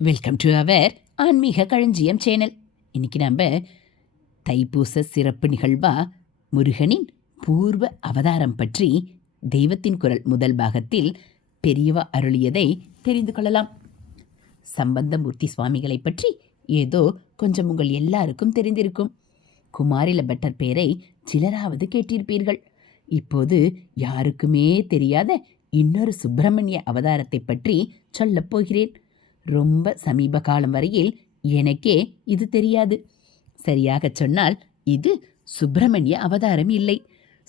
Welcome to our ஆன்மீக களஞ்சியம் channel. இன்றைக்கி நம்ம தைப்பூச சிறப்பு நிகழ்வா முருகனின் பூர்வ அவதாரம் பற்றி தெய்வத்தின் குரல் முதல் பாகத்தில் பெரியவா அருளியதை தெரிந்து கொள்ளலாம். சம்பந்தமூர்த்தி சுவாமிகளை பற்றி ஏதோ கொஞ்சம் உங்கள் எல்லாருக்கும் தெரிந்திருக்கும். குமாரில பட்டர் பேரை சிலராவது கேட்டிருப்பீர்கள். இப்போது யாருக்குமே தெரியாத இன்னொரு சுப்பிரமணிய அவதாரத்தை பற்றி சொல்லப் போகிறேன். ரொம்ப சமீப காலம் வரையில் எனக்கே இது தெரியாது. சரியாகச் சொன்னால் இது சுப்பிரமணிய அவதாரம் இல்லை.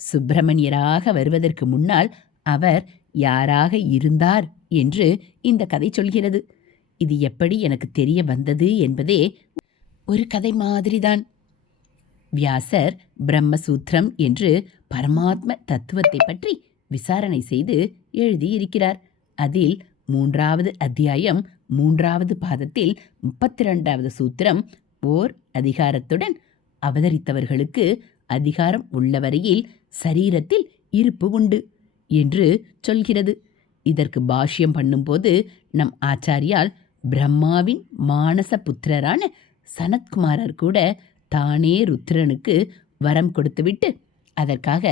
சுப்பிரமணியராக வருவதற்கு முன்னால் அவர் யாராக இருந்தார் என்று இந்த கதை சொல்கிறது. இது எப்படி எனக்கு தெரிய வந்தது என்பதே ஒரு கதை மாதிரிதான். வியாசர் பிரம்மசூத்திரம் என்று பரமாத்ம தத்துவத்தை பற்றி விசாரணை செய்து எழுதியிருக்கிறார். அதில் மூன்றாவது அத்தியாயம் மூன்றாவது பாதத்தில் முப்பத்தி ரெண்டாவது சூத்திரம் ஓர் அதிகாரத்துடன் அவதரித்தவர்களுக்கு அதிகாரம் உள்ளவரையில் சரீரத்தில் இருப்பு உண்டு என்று சொல்கிறது. இதற்கு பாஷ்யம் பண்ணும்போது நம் ஆச்சாரியால் பிரம்மாவின் மானச புத்திரரான சனத்குமாரர் கூட தானே ருத்ரனுக்கு வரம் கொடுத்துவிட்டு அதற்காக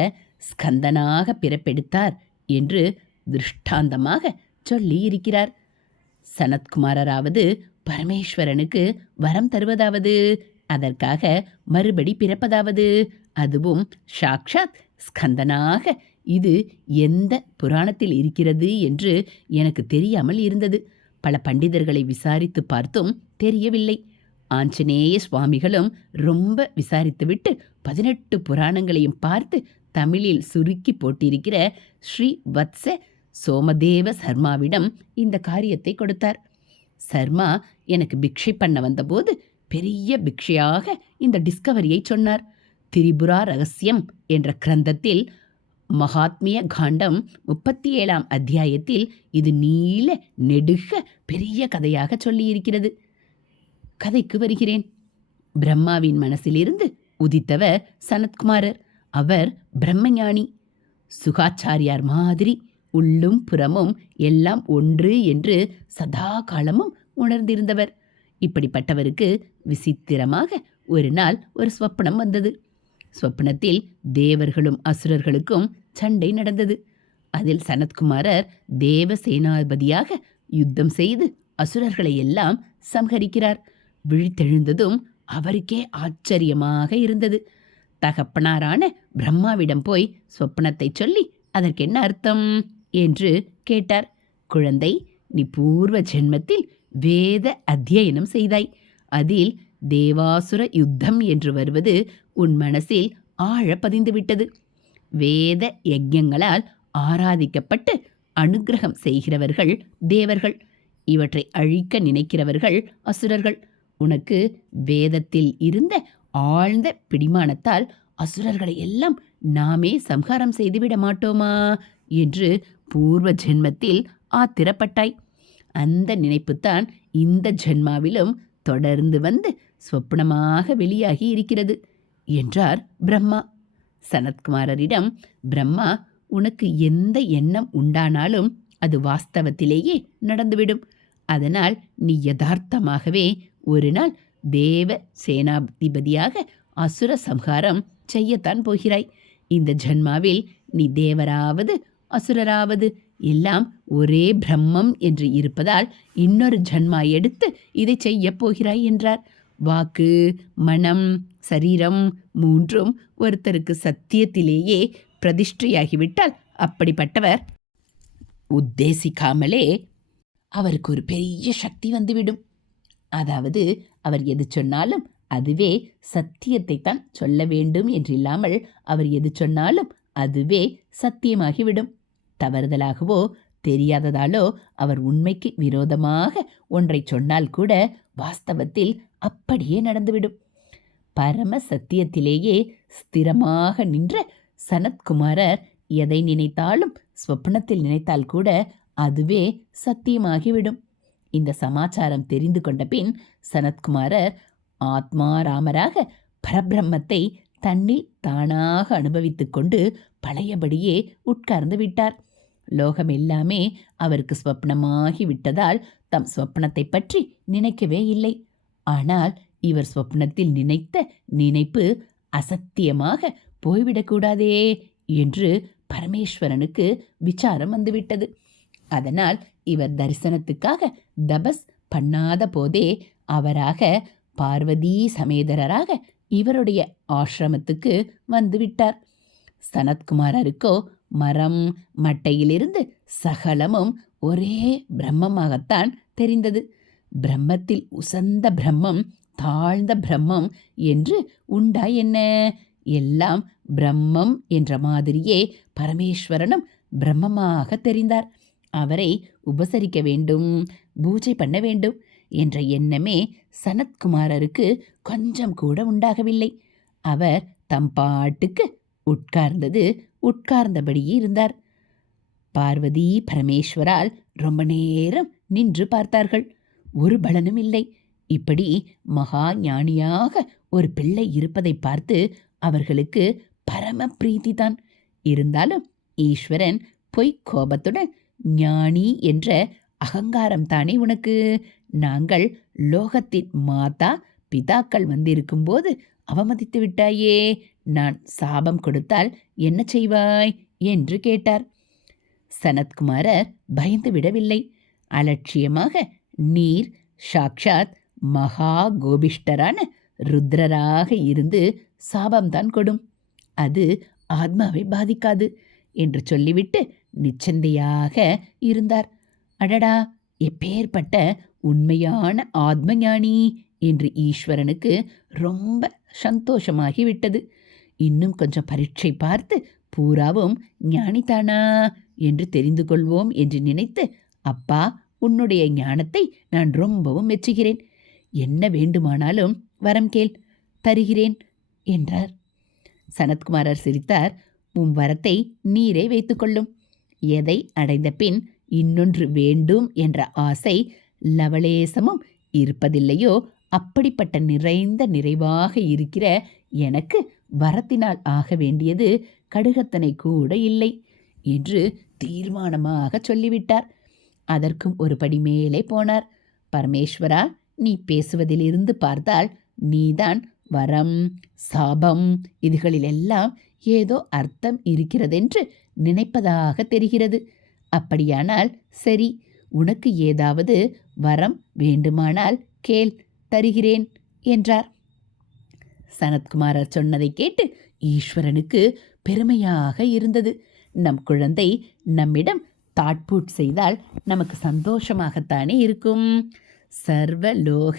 ஸ்கந்தனாக பிறப்பெடுத்தார் என்று திருஷ்டாந்தமாக சொல்லி இருக்கிறார் சனத்குமாரராவது பரமேஸ்வரனுக்கு வரம் தருவதாவது. அதற்காக மறுபடி பிறப்பதாவது. அதுவும் சாக்ஷாத் ஸ்கந்தனாக இது எந்த புராணத்தில் இருக்கிறது என்று எனக்கு தெரியாமல் இருந்தது. பல பண்டிதர்களை விசாரித்து பார்த்தும் தெரியவில்லை. ஆஞ்சநேய சுவாமிகளும் ரொம்ப விசாரித்துவிட்டு பதினெட்டு புராணங்களையும் பார்த்து தமிழில் சுருக்கி போட்டிருக்கிற ஸ்ரீ வத்ச சோமதேவ சர்மாவிடம் இந்த காரியத்தை கொடுத்தார். சர்மா எனக்கு பிக்ஷை பண்ண வந்தபோது பெரிய பிக்ஷையாக இந்த டிஸ்கவரியை சொன்னார். திரிபுரா ரகசியம் என்ற கிரந்தத்தில் மகாத்மிய காண்டம் முப்பத்தி ஏழாம் அத்தியாயத்தில் இது நீல நெடுக பெரிய கதையாக சொல்லியிருக்கிறது. கதைக்கு வருகிறேன். பிரம்மாவின் மனசிலிருந்து உதித்தவர் சனத்குமாரர். அவர் பிரம்மஞானி. சுகாச்சாரியார் மாதிரி உள்ளும் புறமும் எல்லாம் ஒன்று என்று சதா காலமும் உணர்ந்திருந்தவர். இப்படிப்பட்டவருக்கு விசித்திரமாக ஒரு நாள் ஒரு ஸ்வப்னம் வந்தது. ஸ்வப்னத்தில் தேவர்களும் அசுரர்களுக்கும் சண்டை நடந்தது. அதில் சனத்குமாரர் தேவ சேனாபதியாக யுத்தம் செய்து அசுரர்களை எல்லாம் சம்ஹரிக்கிறார். விழித்தெழுந்ததும் அவருக்கே ஆச்சரியமாக இருந்தது. தகப்பனாரான பிரம்மாவிடம் போய் சொப்பனத்தை சொல்லி அதற்கென்ன அர்த்தம்? என்று கேட்டார். குழந்தை நீ பூர்வ ஜென்மத்தில் வேத அத்தியனம் செய்தாய். அதில் தேவாசுர யுத்தம் என்று வருவது உன் மனசில் ஆழ பதிந்துவிட்டது. வேத யஜ்யங்களால் ஆராதிக்கப்பட்டு அனுக்கிரகம் செய்கிறவர்கள் தேவர்கள். இவற்றை அழிக்க நினைக்கிறவர்கள் அசுரர்கள். உனக்கு வேதத்தில் இருந்த ஆழ்ந்த பிடிமானத்தால் அசுரர்களை எல்லாம் நாமே சம்ஹாரம் செய்துவிட மாட்டோமா? என்று பூர்வ ஜென்மத்தில் ஆத்திரப்பட்டாய். அந்த நினைப்புத்தான் இந்த ஜென்மாவிலும் தொடர்ந்து வந்து சொப்னமாக வெளியாகி இருக்கிறது என்றார் பிரம்மா. சனத்குமாரரிடம் பிரம்மா உனக்கு எந்த எண்ணம் உண்டானாலும் அது வாஸ்தவத்திலேயே நடந்துவிடும். அதனால் நீ யதார்த்தமாகவே ஒரு நாள் தேவ சேனாதிபதியாக அசுர சம்ஹாரம் செய்யத்தான் போகிறாய். இந்த ஜன்மாவில் நீ தேவராவது அசுரராவது எல்லாம் ஒரே பிரம்மம் என்று இருப்பதால் இன்னொரு ஜன்மா எடுத்து இதை செய்யப் போகிறாய் என்றார். வாக்கு மனம் சரீரம் மூன்றும் ஒருத்தருக்கு சத்தியத்திலேயே பிரதிஷ்டையாகிவிட்டால் அப்படிப்பட்டவர் உத்தேசிக்காமலே அவருக்கு ஒரு பெரிய சக்தி வந்துவிடும். அதாவது அவர் எது சொன்னாலும் அதுவே சத்தியத்தை தான் சொல்ல வேண்டும் என்றில்லாமல் அவர் எது சொன்னாலும் அதுவே சத்தியமாகிவிடும். தவறுதலாகவோ தெரியாததாலோ அவர் உண்மைக்கு விரோதமாக ஒன்றை சொன்னால் கூட வாஸ்தவத்தில் அப்படியே நடந்துவிடும். பரம சத்தியத்திலேயே ஸ்திரமாக நின்ற சனத்குமாரர் எதை நினைத்தாலும் ஸ்வப்னத்தில் நினைத்தால் கூட அதுவே சத்தியமாகிவிடும். இந்த சமாச்சாரம் தெரிந்து கொண்ட பின் சனத்குமாரர் ஆத்மாராமராக பரபிரம்மத்தை தன்னில் தானாக அனுபவித்துக் கொண்டு பழையபடியே உட்கார்ந்து விட்டார். லோகம் எல்லாமே அவருக்கு ஸ்வப்னமாகி விட்டதால் தம் ஸ்வப்னத்தை பற்றி நினைக்கவே இல்லை. ஆனால் இவர் ஸ்வப்னத்தில் நினைத்த நினைப்பு அசத்தியமாக போய்விடக்கூடாதே என்று பரமேஸ்வரனுக்கு விசாரம் வந்துவிட்டது. அதனால் இவர் தரிசனத்துக்காக தபஸ் பண்ணாத போதே அவராக பார்வதி சமேதரராக இவருடைய ஆசிரமத்துக்கு வந்துவிட்டார். சனத்குமாரருக்கோ மரம் மட்டையிலிருந்து சகலமும் ஒரே பிரம்மமாகத்தான் தெரிந்தது. பிரம்மத்தில் உசந்த பிரம்மம் தாழ்ந்த பிரம்மம் என்று உண்டா என்ன? எல்லாம் பிரம்மம் என்ற மாதிரியே பரமேஸ்வரனும் பிரம்மமாக தெரிந்தார். அவரை உபசரிக்க வேண்டும் பூஜை பண்ண வேண்டும். என்ற எண்ணமே சனத்குமாரருக்கு கொஞ்சம் கூட உண்டாகவில்லை. அவர் தம் பாட்டுக்கு உட்கார்ந்தது உட்கார்ந்தபடியே இருந்தார். பார்வதி பரமேஸ்வரால் ரொம்ப நேரம் நின்று பார்த்தார்கள். ஒரு பலனும் இல்லை. இப்படி மகா ஞானியாக ஒரு பிள்ளை இருப்பதை பார்த்து அவர்களுக்கு பரம பிரீதிதான் இருந்தாலும் ஈஸ்வரன் பொய் கோபத்துடன் ஞானி என்ற அகங்காரம் தானே உனக்கு? நாங்கள் லோகத்தின் மாதா பிதாக்கள் வந்திருக்கும்போது அவமதித்து விட்டாயே. நான் சாபம் கொடுத்தால் என்ன செய்வாய்? என்று கேட்டார். சனத்குமாரர் பயந்து விடவில்லை. அலட்சியமாக நீர் சாக்ஷாத் மகா கோபிஷ்டரான ருத்ரராக இருந்து சாபம்தான் கொடும். அது ஆத்மாவை பாதிக்காது என்று சொல்லிவிட்டு நிச்சந்தையாக இருந்தார். அடடா எப்பேற்பட்ட உண்மையான ஆத்மஞானி என்று ஈஸ்வரனுக்கு ரொம்ப சந்தோஷமாகிவிட்டது. இன்னும் கொஞ்சம் பரீட்சை பார்த்து பூராவும் ஞானிதானா என்று தெரிந்து கொள்வோம் என்று நினைத்து அப்பா உன்னுடைய ஞானத்தை நான் ரொம்பவும் மெச்சுகிறேன். என்ன வேண்டுமானாலும் வரம் கேள் தருகிறேன் என்றார். சனத்குமாரர் சிரித்தார் உன் வரத்தை நீரே வைத்துக்கொள்ளும் எதை அடைந்த பின் இன்னொன்று வேண்டும் என்ற ஆசை லவலேசமும் இருப்பதில்லையோ? அப்படிப்பட்ட நிறைந்த நிறைவாக இருக்கிற எனக்கு வரத்தினால் ஆக வேண்டியது கடுகத்தனை கூட இல்லை என்று தீர்மானமாக சொல்லிவிட்டார். அதற்கும் ஒரு படி மேலே போனார். பரமேஸ்வரா நீ பேசுவதிலிருந்து பார்த்தால் நீதான் வரம் சாபம் இதுகளிலெல்லாம் ஏதோ அர்த்தம் இருக்கிறதென்று நினைப்பதாக தெரிகிறது. அப்படியானால் சரி உனக்கு ஏதாவது வரம் வேண்டுமானால் கேள் தருகிறேன் என்றார். சனத்குமாரர் சொன்னதை கேட்டு ஈஸ்வரனுக்கு பெருமையாக இருந்தது. நம் குழந்தை நம்மிடம் தாட்பூட் செய்தால் நமக்கு சந்தோஷமாகத்தானே இருக்கும். சர்வலோக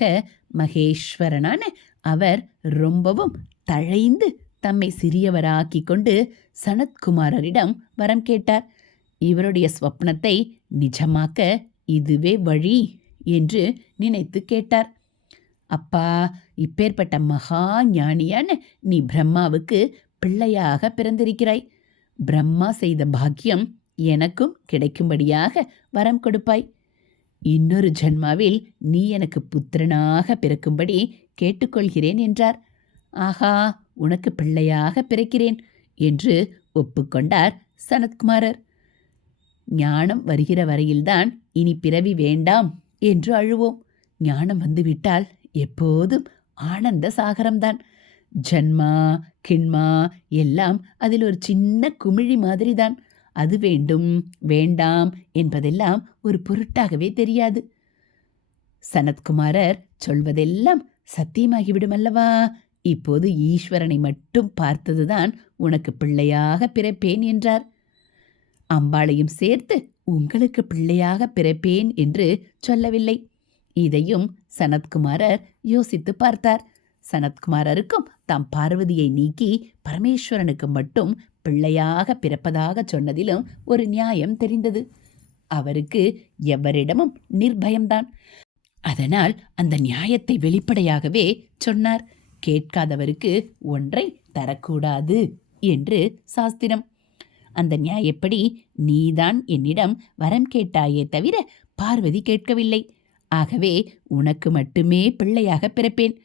மகேஸ்வரனான அவர் ரொம்பவும் தழைந்து தம்மை சிறியவராக்கி கொண்டு சனத்குமாரரிடம் வரம் கேட்டார். இவருடைய ஸ்வப்னத்தை நிஜமாக்க இதுவே வழி என்று நினைத்து கேட்டார். அப்பா இப்பேற்பட்ட மகா ஞானியான நீ பிரம்மாவுக்கு பிள்ளையாக பிறந்திருக்கிறாய். பிரம்மா செய்த பாக்கியம் எனக்கும் கிடைக்கும்படியாக வரம் கொடுப்பாய். இன்னொரு ஜென்மாவில் நீ எனக்கு புத்திரனாக பிறக்கும்படி கேட்டுக்கொள்கிறேன் என்றார். ஆஹா உனக்கு பிள்ளையாக பிறக்கிறேன் என்று ஒப்புக்கொண்டார் சனத்குமாரர். ஞானம் வருகிற வரையில்தான் இனி பிறவி வேண்டாம் என்று அழுவோம். ஞானம் வந்துவிட்டால் எப்போதும் ஆனந்த சாகரம்தான். ஜன்மா கிண்மா எல்லாம் அதில் ஒரு சின்ன குமிழி மாதிரிதான். அது வேண்டும் வேண்டாம் என்பதெல்லாம் ஒரு பொருட்டாகவே தெரியாது. சனத்குமாரர் சொல்வதெல்லாம் சத்தியமாகிவிடும் அல்லவா இப்போது ஈஸ்வரனை மட்டும் பார்த்ததுதான் உனக்கு பிள்ளையாக பிறப்பேன் என்றார். அம்பாளையும் சேர்த்து உங்களுக்கு பிள்ளையாக பிறப்பேன் என்று சொல்லவில்லை. இதையும் சனத்குமாரர் யோசித்து பார்த்தார். சனத்குமாரருக்கும் தாம் பார்வதியை நீக்கி பரமேஸ்வரனுக்கு மட்டும் பிள்ளையாக பிறப்பதாக சொன்னதிலும் ஒரு நியாயம் தெரிந்தது. அவருக்கு எவரிடமும் நிர்பயம்தான். அதனால் அந்த நியாயத்தை வெளிப்படையாகவே சொன்னார். கேட்காதவருக்கு ஒன்றை தரக்கூடாது என்று சாஸ்திரம் அந்த நியாயப்படி நீதான் என்னிடம் வரம் கேட்டாயே தவிர பார்வதி கேட்கவில்லை. ஆகவே உனக்கு மட்டுமே பிள்ளையாக பிறப்பேன்.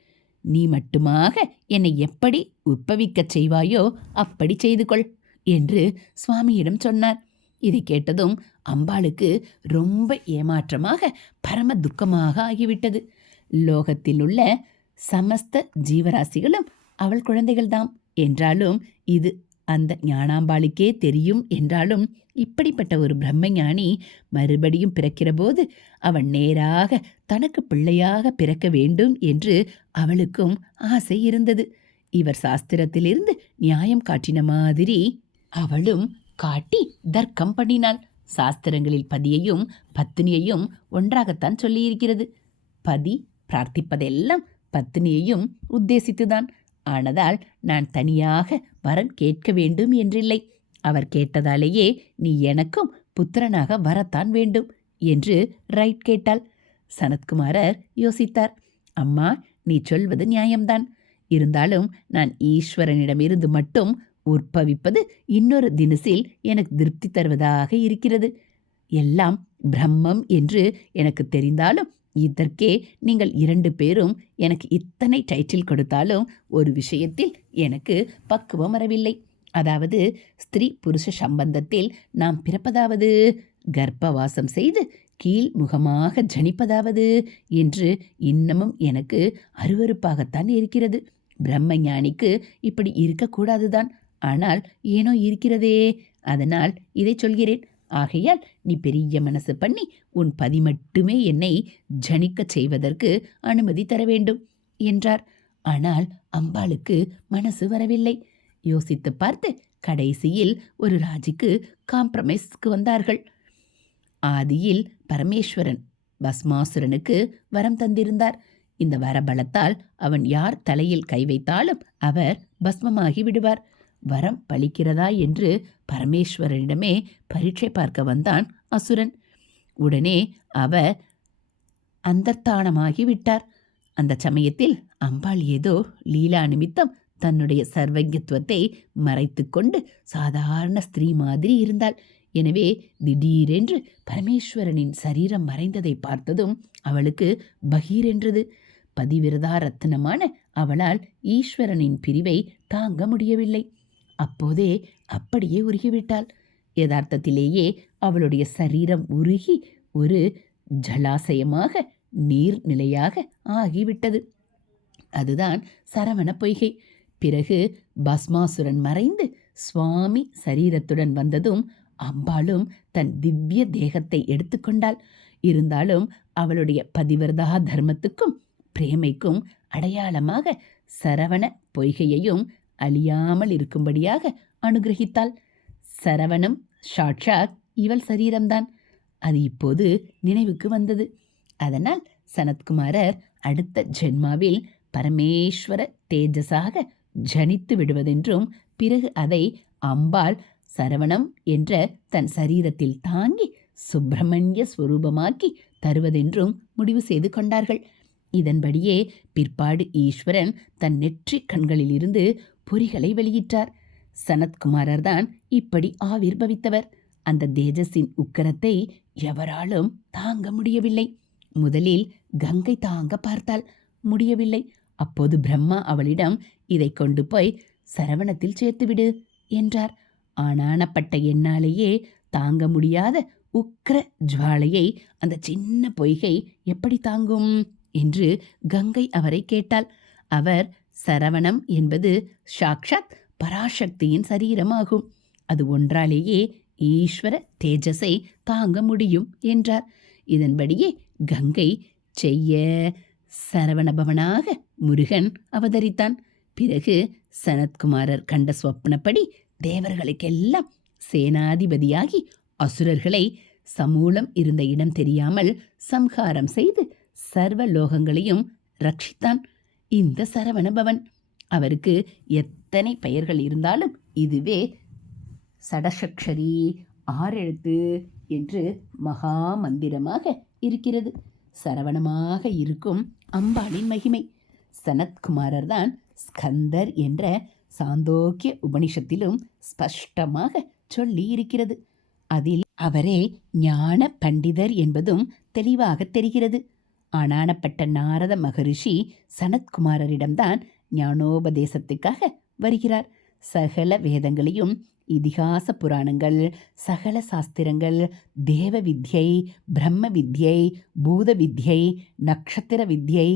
நீ மட்டுமாக என்னை எப்படி உற்பவிக்கச் செய்வாயோ அப்படி செய்து கொள் என்று சுவாமியிடம் சொன்னார். இதை கேட்டதும் அம்பாளுக்கு ரொம்ப ஏமாற்றமாக பரம துக்கமாக ஆகிவிட்டது. லோகத்தில் உள்ள சமஸ்த ஜீவராசிகளும் அவள் குழந்தைகள்தாம். என்றாலும் இது அந்த ஞானாம்பாளுக்கே தெரியும் என்றாலும் இப்படிப்பட்ட ஒரு பிரம்மஞானி மறுபடியும் பிறக்கிறபோது அவன் நேராக தனக்கு பிள்ளையாக பிறக்க வேண்டும் என்று அவளுக்கும் ஆசை இருந்தது. இவர் சாஸ்திரத்திலிருந்து நியாயம் காட்டின மாதிரி அவளும் காட்டி தர்க்கம் பண்ணினாள். சாஸ்திரங்களில் பதியையும் பத்தினியையும் ஒன்றாகத்தான் சொல்லியிருக்கிறது. பதி பிரார்த்திப்பதெல்லாம் பத்தினியையும் உத்தேசித்துதான். ஆனதால் நான் தனியாக வரன் கேட்க வேண்டும் என்றில்லை. அவர் கேட்டதாலேயே நீ எனக்கும் புத்திரனாக வரத்தான் வேண்டும் என்று ரைட் கேட்டாள். சனத்குமாரர் யோசித்தார். அம்மா நீ சொல்வது நியாயம்தான். இருந்தாலும் நான் ஈஸ்வரனிடமிருந்து மட்டும் உற்பவிப்பது இன்னொரு தினசில் எனக்கு திருப்தி தருவதாக இருக்கிறது. எல்லாம் பிரம்மம் என்று எனக்கு தெரிந்தாலும் இதற்கே நீங்கள் இரண்டு பேரும் எனக்கு இத்தனை டைட்டில் கொடுத்தாலும் ஒரு விஷயத்தில் எனக்கு பக்குவம் வரவில்லை. அதாவது ஸ்திரீ புருஷ சம்பந்தத்தில் நாம் பிறப்பதாவது கர்ப்பவாசம் செய்து கீழ் முகமாக ஜனிப்பதாவது என்று இன்னமும் எனக்கு அருவருப்பாகத்தான் இருக்கிறது. பிரம்ம ஞானிக்கு இப்படி இருக்கக்கூடாதுதான். ஆனால் ஏனோ இருக்கிறதே. அதனால் இதை சொல்கிறேன். ஆகையால் நீ பெரிய மனசு பண்ணி உன் பதி மட்டுமே என்னை ஜனிக்கச் செய்வதற்கு அனுமதி தர வேண்டும் என்றார். ஆனால் அம்பாளுக்கு மனசு வரவில்லை. யோசித்து பார்த்து கடைசியில் ஒரு ராஜிக்கு காம்ப்ரமைஸ்க்கு வந்தார்கள். ஆதியில் பரமேஸ்வரன் பஸ்மாசுரனுக்கு வரம் தந்திருந்தார். இந்த வரபலத்தால் அவன் யார் தலையில் கை வைத்தாலும் அவர் பஸ்மமாகி விடுவார். வரம் பலிக்கிறதா என்று பரமேஸ்வரனிடமே பரீட்சை பார்க்க வந்தான் அசுரன். உடனே அவர் அந்தர்த்தானமாகி விட்டார். அந்த சமயத்தில் அம்பாள் ஏதோ லீலா நிமித்தம் தன்னுடைய சர்வஜத்துவத்தை மறைத்துக்கொண்டு சாதாரண ஸ்திரீ மாதிரி இருந்தாள். எனவே திடீரென்று பரமேஸ்வரனின் சரீரம் மறைந்ததை பார்த்ததும் அவளுக்கு பகீரென்றது பதிவிரதா ரத்தினமான அவளால் ஈஸ்வரனின் பிரிவை தாங்க முடியவில்லை. அப்போதே அப்படியே உருகிவிட்டாள். யதார்த்தத்திலேயே அவளுடைய சரீரம் உருகி ஒரு ஜலாசயமாக நீர்நிலையாக ஆகிவிட்டது. அதுதான் சரவண பொய்கை. பிறகு பஸ்மாசுரன் மறைந்து சுவாமி சரீரத்துடன் வந்ததும் அம்பாளும் தன் திவ்ய தேகத்தை எடுத்துக்கொண்டாள் இருந்தாலும் அவளுடைய பதிவிரதா தர்மத்துக்கும் பிரேமைக்கும் அடையாளமாக சரவண பொய்கையையும் அழியாமல் இருக்கும்படியாக அனுகிரகித்தாள். சரவணம் சாட்சாத் இவள் சரீரம்தான். அது இப்போது நினைவுக்கு வந்தது. அதனால் சனத்குமாரர் அடுத்த ஜென்மாவில் பரமேஸ்வர தேஜஸாக ஜனித்து விடுவதென்றும் பிறகு அதை அம்பாள் சரவணம் என்ற தன் சரீரத்தில் தாங்கி சுப்பிரமணிய ஸ்வரூபமாக்கி தருவதென்றும் முடிவு செய்து கொண்டார்கள். இதன்படியே பிற்பாடு ஈஸ்வரன் தன் நெற்றி கண்களிலிருந்து பொறிகளை வெளியிட்டார். சனத்குமாரர் தான் இப்படி ஆவிர்பவித்தவர் அந்த தேஜஸின் உக்கரத்தை எவராலும் தாங்க முடியவில்லை. முதலில் கங்கை தாங்க பார்த்தால் முடியவில்லை. அப்போது பிரம்மா அவளிடம் இதை கொண்டு போய் சரவணத்தில் சேர்த்துவிடு என்றார். ஆனானப்பட்ட என்னாலேயே தாங்க முடியாத உக்கிர ஜுவாலையை அந்த சின்ன பொய்கை எப்படி தாங்கும்? என்று கங்கை அவரை கேட்டாள். அவர் சரவணம் என்பது சாக்ஷாத் பராசக்தியின் சரீரமாகும். அது ஒன்றாலேயே ஈஸ்வர தேஜஸை தாங்க முடியும் என்றார். இதன்படியே கங்கை செய்ய சரவணபவனாக முருகன் அவதரித்தான். பிறகு சனத்குமாரர் கண்ட சொப்னப்படி தேவர்களுக்கெல்லாம் சேனாதிபதியாகி அசுரர்களை சமூலம் இருந்த இடம் தெரியாமல் சம்ஹாரம் செய்து சர்வ லோகங்களையும் ரட்சித்தான். இந்த சரவணபவன். அவருக்கு எத்தனை பெயர்கள் இருந்தாலும் இதுவே சடசக்ஷரி ஆறெழுத்து என்று மகா மந்திரமாக இருக்கிறது. சரவணமாக இருக்கும் அம்பாளின் மகிமை. சனத்குமாரர் தான் ஸ்கந்தர் என்ற சாந்தோக்கிய உபனிஷத்திலும் ஸ்பஷ்டமாக சொல்லி இருக்கிறது அதில் அவரே ஞான பண்டிதர் என்பதும் தெளிவாக தெரிகிறது. ஆனானப்பட்ட நாரத மகரிஷி சனத்குமாரரிடம்தான் ஞானோபதேசத்துக்காக வருகிறார். சகல வேதங்களையும் இதிகாச புராணங்கள் சகல சாஸ்திரங்கள் தேவ வித்யை பிரம்ம வித்யை பூத வித்யை நட்சத்திர வித்யை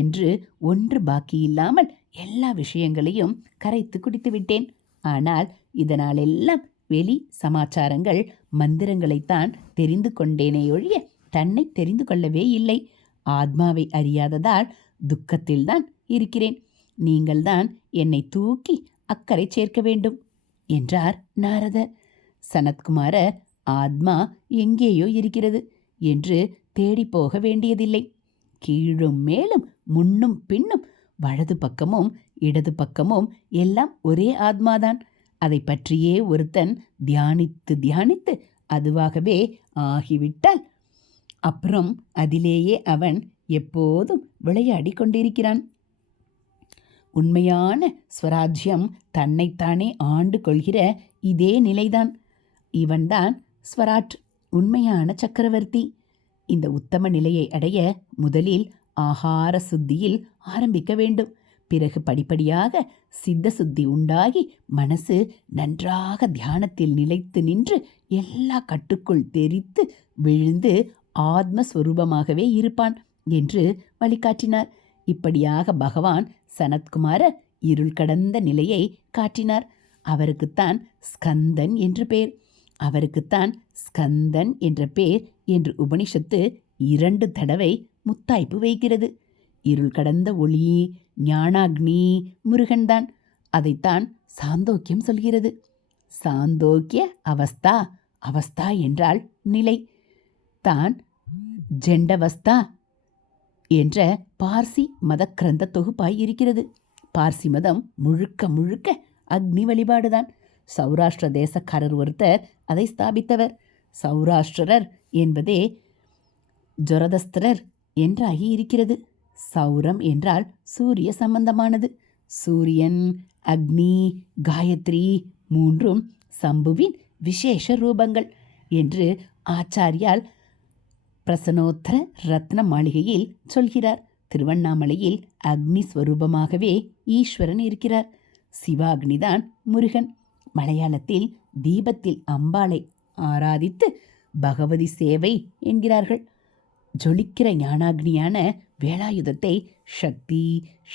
என்று ஒன்று பாக்கியில்லாமல் எல்லா விஷயங்களையும் கரைத்து குடித்து விட்டேன். ஆனால் இதனாலெல்லாம் வெளி சமாச்சாரங்கள் மந்திரங்களைத்தான் தெரிந்து கொண்டேனே ஒழிய தன்னை தெரிந்து கொள்ளவே இல்லை. ஆத்மாவை அறியாததால் துக்கத்தில்தான் இருக்கிறேன். நீங்கள்தான் என்னை தூக்கி அக்கறை சேர்க்க வேண்டும் என்றார் நாரதர். சனத்குமாரர் ஆத்மா எங்கேயோ இருக்கிறது என்று தேடிப் போக வேண்டியதில்லை. கீழும் மேலும் முன்னும் பின்னும் வலது பக்கமும் இடது பக்கமும் எல்லாம் ஒரே ஆத்மாதான். அதை பற்றியே ஒருத்தன் தியானித்து தியானித்து அதுவாகவே ஆகிவிட்டால் அப்புறம் அதிலேயே அவன் எப்போதும் விளையாடி கொண்டிருக்கிறான். உண்மையான ஸ்வராஜ்யம் தன்னைத்தானே ஆண்டு கொள்கிற இதே நிலைதான். இவன்தான் ஸ்வராட் உண்மையான சக்கரவர்த்தி. இந்த உத்தம நிலையை அடைய முதலில் ஆகார சுத்தியில் ஆரம்பிக்க வேண்டும். பிறகு படிப்படியாக சித்த சுத்தி உண்டாகி மனசு நன்றாக தியானத்தில் நிலைத்து நின்று எல்லா கட்டுக்குள் தெரித்து விழுந்து ஆத்மஸ்வரூபமாகவே இருப்பான் என்று வழிகாட்டினார். இப்படியாக பகவான் சனத்குமார இருள் கடந்த நிலையை காட்டினார். அவருக்குத்தான் ஸ்கந்தன் என்று பெயர். அவருக்குத்தான் ஸ்கந்தன் என்ற பெயர் என்று உபனிஷத்து இரண்டு தடவை முத்தாய்ப்பு வைக்கிறது. இருள் கடந்த ஒளி ஞானாக்னி முருகன்தான். அதைத்தான் சாந்தோக்கியம் சொல்கிறது. சாந்தோக்கிய அவஸ்தா அவஸ்தா என்றால் நிலை. தான் ஜெண்டவஸ்தா என்ற பார்சி மத தொகுப்பாய் இருக்கிறது. பார்சி மதம் முழுக்க முழுக்க அக்னி வழிபாடுதான். சௌராஷ்டிர தேசக்காரர் ஒருத்தர் அதை ஸ்தாபித்தவர். சௌராஷ்டிரர் என்பதே ஜொரதஸ்திரர் என்றாகி இருக்கிறது. சௌரம் என்றால் சூரிய சம்பந்தமானது. சூரியன் அக்னி காயத்ரி மூன்றும் சம்புவின் விசேஷ ரூபங்கள் என்று ஆச்சாரியால் பிரசனோத்தர ரத்ன மாளிகையில் சொல்கிறார். திருவண்ணாமலையில் அக்னி ஸ்வரூபமாகவே ஈஸ்வரன் இருக்கிறார். சிவாக்னிதான் முருகன். மலையாளத்தில் தீபத்தில் அம்பாளை ஆராதித்து பகவதி சேவை என்கிறார்கள். ஜொலிக்கிற ஞானாக்னியான வேலாயுதத்தை சக்தி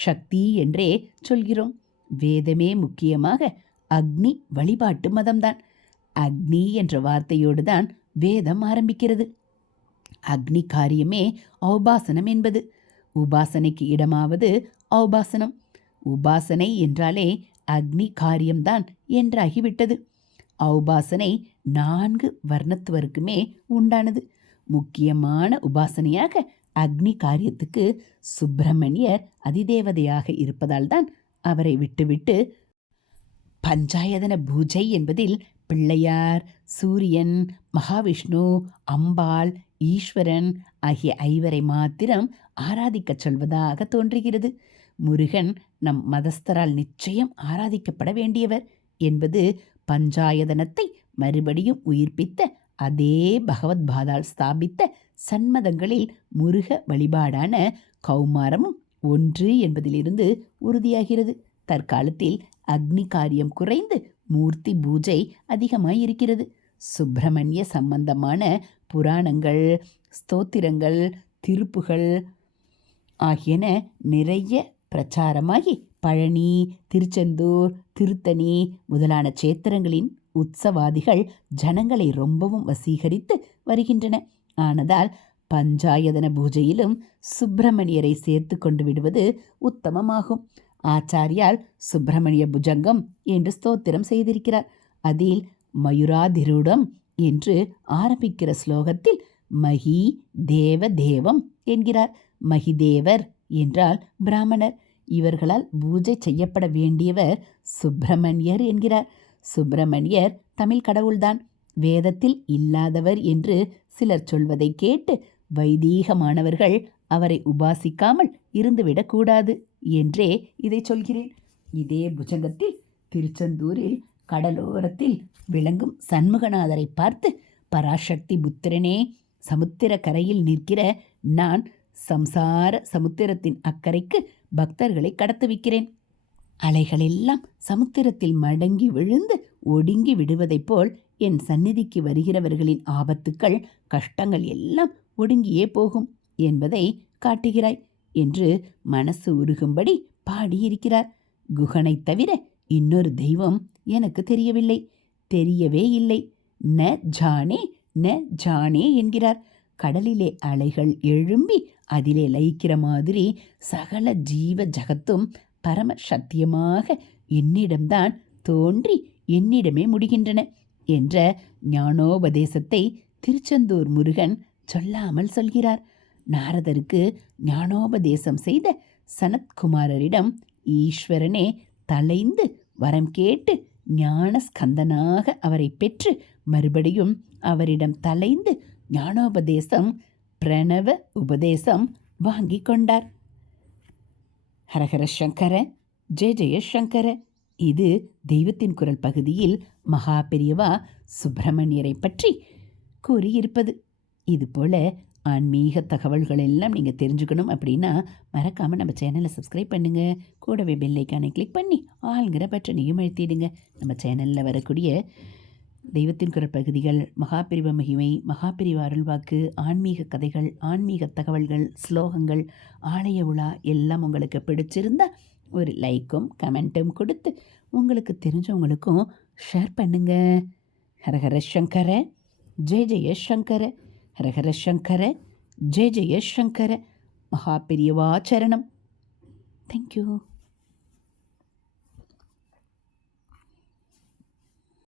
சக்தி என்றே சொல்கிறோம். வேதமே முக்கியமாக அக்னி வழிபாட்டு மதம்தான். அக்னி என்ற வார்த்தையோடு தான் வேதம் ஆரம்பிக்கிறது. அக்னி காரியமே ஔபாசனம் என்பது. உபாசனைக்கு இடமாவது ஔபாசனம். உபாசனை என்றாலே அக்னி காரியம்தான் என்றாகிவிட்டது. ஔபாசனை நான்கு வர்ணத்துவருக்குமே உண்டானது. முக்கியமான உபாசனையாக அக்னி காரியத்துக்கு சுப்பிரமணியர் அதிதேவதையாக இருப்பதால் தான் அவரை விட்டுவிட்டு பஞ்சாயதன பூஜை என்பதில் பிள்ளையார் சூரியன் மகாவிஷ்ணு அம்பாள் ஈஸ்வரன் ஆகிய ஐவரை மாத்திரம் ஆராதிக்கச் சொல்வதாக தோன்றுகிறது. முருகன் நம் மதஸ்தரால் நிச்சயம் ஆராதிக்கப்பட வேண்டியவர் என்பது பஞ்சாயதனத்தை மறுபடியும் உயிர்ப்பித்த அதே பகவத் பாதால் ஸ்தாபித்த சன்மதங்களில் முருக வழிபாடான கௌமாரமும் ஒன்று என்பதிலிருந்து உறுதியாகிறது. தற்காலத்தில் அக்னி காரியம் குறைந்து மூர்த்தி பூஜை அதிகமாயிருக்கிறது. சுப்பிரமணிய சம்பந்தமான புராணங்கள் ஸ்தோத்திரங்கள் திருப்புகள் ஆகியன நிறைய பிரச்சாரமாகி பழனி திருச்செந்தூர் திருத்தணி முதலான சேத்திரங்களின் உற்சவாதிகள் ஜனங்களை ரொம்பவும் வசீகரித்து வருகின்றன. ஆனதால் பஞ்சாயதன பூஜையிலும் சுப்பிரமணியரை சேர்த்து கொண்டு விடுவது உத்தமமாகும். ஆச்சாரியால் சுப்பிரமணிய புஜங்கம் என்று ஸ்தோத்திரம் செய்திருக்கிறார். அதில் மயூராதிருடம் என்று ஆரம்பிக்கிற ஸ்லோகத்தில் மகி தேவ தேவம் என்கிறார். மகிதேவர் என்றால் பிராமணர். இவர்களால் பூஜை செய்யப்பட வேண்டியவர் சுப்பிரமணியர் என்கிறார். சுப்பிரமணியர் தமிழ் கடவுள்தான். வேதத்தில் இல்லாதவர் என்று சிலர் சொல்வதை கேட்டு வைதீகமானவர்கள் அவரை உபாசிக்காமல் இருந்துவிடக்கூடாது என்றே இதை சொல்கிறேன். இதே புஜங்கத்தில் திருச்செந்தூரில் கடலோரத்தில் விளங்கும் சண்முகநாதரை பார்த்து பராசக்தி புத்திரனே சமுத்திர கரையில் நிற்கிற நான் சம்சார சமுத்திரத்தின் அக்கறைக்கு பக்தர்களை கடத்துவிக்கிறேன் அலைகளெல்லாம் சமுத்திரத்தில் மடங்கி விழுந்து ஒடுங்கி விடுவதைப் போல் என் சந்நிதிக்கு வருகிறவர்களின் ஆபத்துக்கள் கஷ்டங்கள் எல்லாம் ஒடுங்கியே போகும் என்பதை காட்டுகிறாய் என்று மனசு உருகும்படி பாடியிருக்கிறார். குகனைத் தவிர இன்னொரு தெய்வம் எனக்கு தெரியவில்லை. தெரியவே இல்லை. ந ஜானே ந ஜானே என்கிறார். கடலிலே அலைகள் எழும்பி அதிலே லயிக்கிற மாதிரி சகல ஜீவ ஜகத்தும் பரம சத்தியமாக என்னிடம்தான் தோன்றி என்னிடமே முடிகின்றன என்ற ஞானோபதேசத்தை திருச்செந்தூர் முருகன் சொல்லாமல் சொல்கிறார். நாரதருக்கு ஞானோபதேசம் செய்த சனத்குமாரரிடம் ஈஸ்வரனே தலைந்து வரம் கேட்டு ஞான ஸ்கந்தனாக அவரை பெற்று மறுபடியும் அவரிடம் தலைந்து ஞானோபதேசம் பிரணவ உபதேசம் வாங்கி கொண்டார். ஹரஹர சங்கர ஜெய ஜெயசங்கர இது தெய்வத்தின் குரல் பகுதியில் மகா பெரியவா சுப்பிரமணியரை பற்றி கூறியிருப்பது. இதுபோல் ஆன்மீக தகவல்கள் எல்லாம் நீங்கள் தெரிஞ்சுக்கணும் அப்படின்னா மறக்காமல் நம்ம சேனலை சப்ஸ்கிரைப் பண்ணுங்கள் கூடவே பெல் ஐக்கானை கிளிக் பண்ணி ஆளுங்கிற பட்டனையும் அழுத்திடுங்க. நம்ம சேனலில் வரக்கூடிய தெய்வத்தின் குரல் பகுதிகள் மகாபிரிவ மகிமை மகாபிரிவ அருள்வாக்கு ஆன்மீக கதைகள் ஆன்மீக தகவல்கள் ஸ்லோகங்கள் ஆலய உலா எல்லாம் உங்களுக்கு பிடிச்சிருந்தா ஒரு லைக்கும் கமெண்ட்டும் கொடுத்து உங்களுக்கு தெரிஞ்சவங்களுக்கும் ஷேர் பண்ணுங்கள் ஹரஹர சங்கர ஜெய ஜெய சங்கர. ஹரஹர சங்கர ஜெய ஜெய சங்கர மகாபெரியவா சரணம். தேங்க்யூ